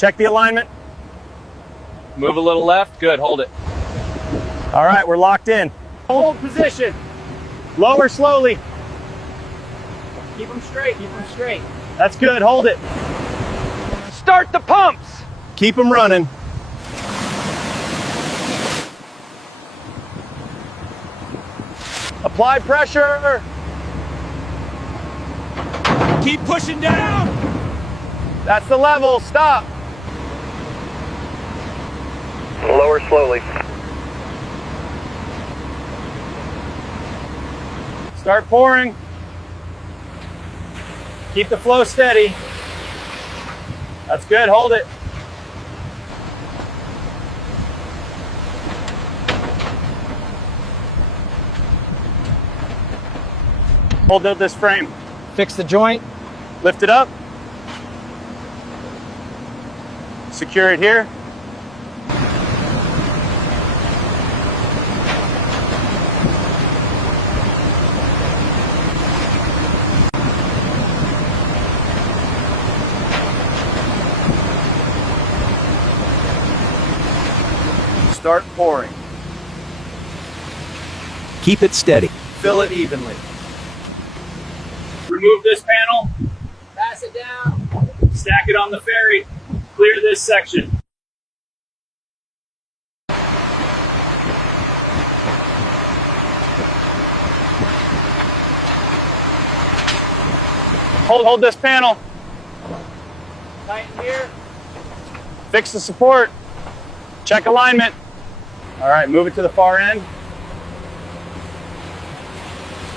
Check the alignment. Move a little left. Good, hold it. All right, we're locked in. Hold position. Lower slowly. Keep them straight, keep them straight. That's good, hold it. Start the pumps. Keep them running. Apply pressure. Keep pushing down. That's the level, stop. Lower slowly. Start pouring. Keep the flow steady. That's good, hold it. Hold out this frame. Fix the joint. Lift it up. Secure it here. Start pouring. Keep it steady. Fill it evenly. Remove this panel. Pass it down. Stack it on the ferry. Clear this section. Hold this panel. Tighten here. Fix the support. Check alignment. All right, move it to the far end.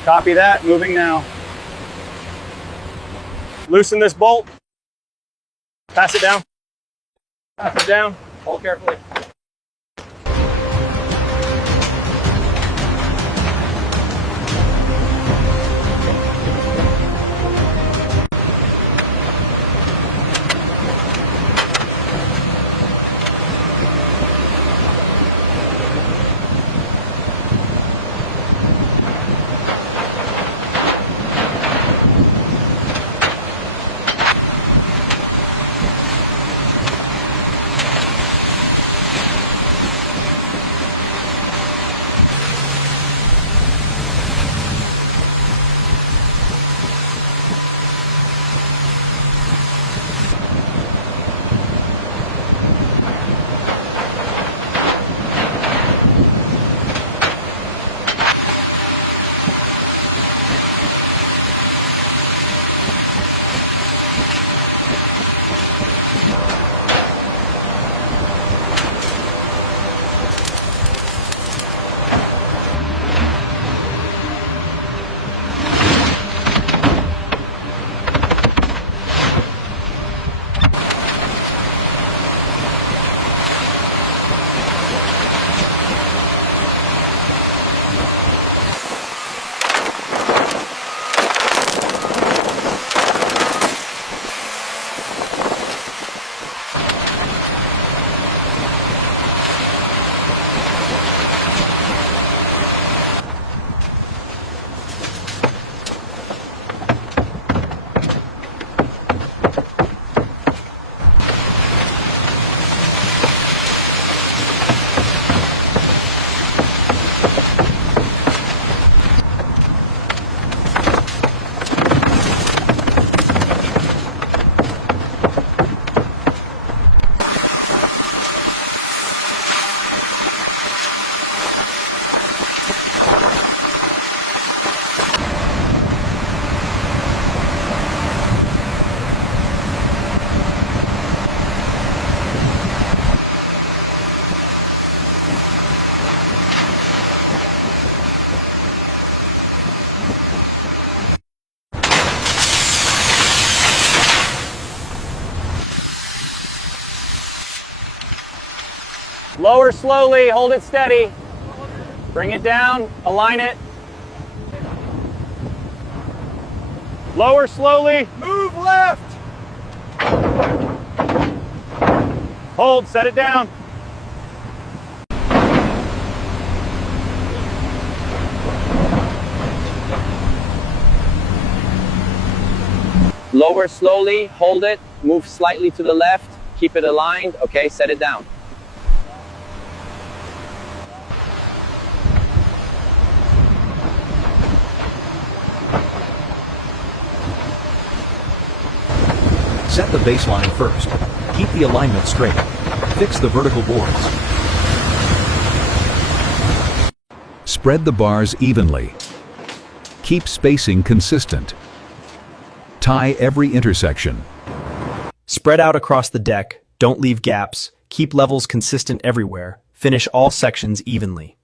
Copy that, moving now. Loosen this bolt. Pass it down. Pass it down. Hold carefully. Lower slowly, hold it steady. Bring it down, align it. Lower slowly. Move left. Hold, set it down. Lower slowly, hold it, move slightly to the left. Keep it aligned. Okay, set it down. Set the baseline first. Keep the alignment straight. Fix the vertical boards. Spread the bars evenly. Keep spacing consistent. Tie every intersection. Spread out across the deck, don't leave gaps, keep levels consistent everywhere, finish all sections evenly.